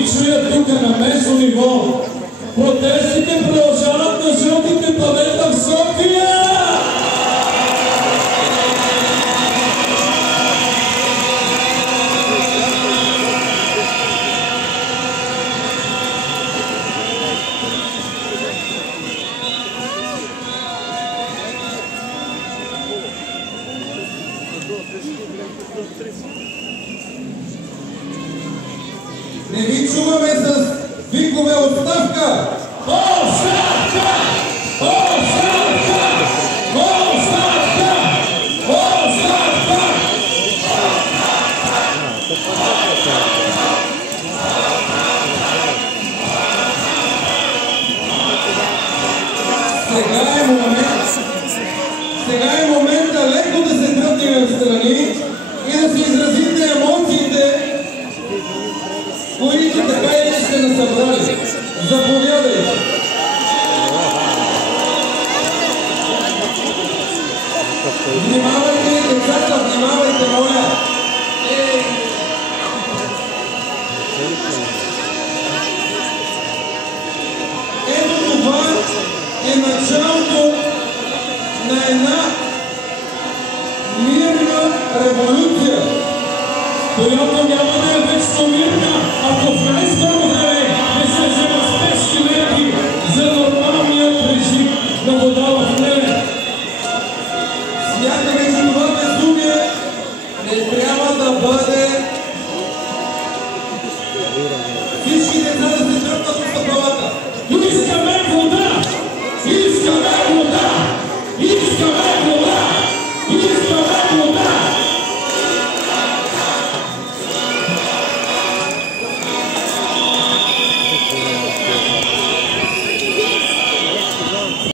ги чуят тук на местно ниво. Протестите продължават на жълтите павета в София! Не ви чуваме с викове отставка! Оставка! Оставка! Оставка! Оставка! Сега е момента леко да се тръпнем в страни и да си изразите емоциите, които така и не сте насъбрали. Заповядайте! Внимавайте, децата, внимавайте, моля! Ето това е началото на една мирна революция, която няма да е вечно мирна, ако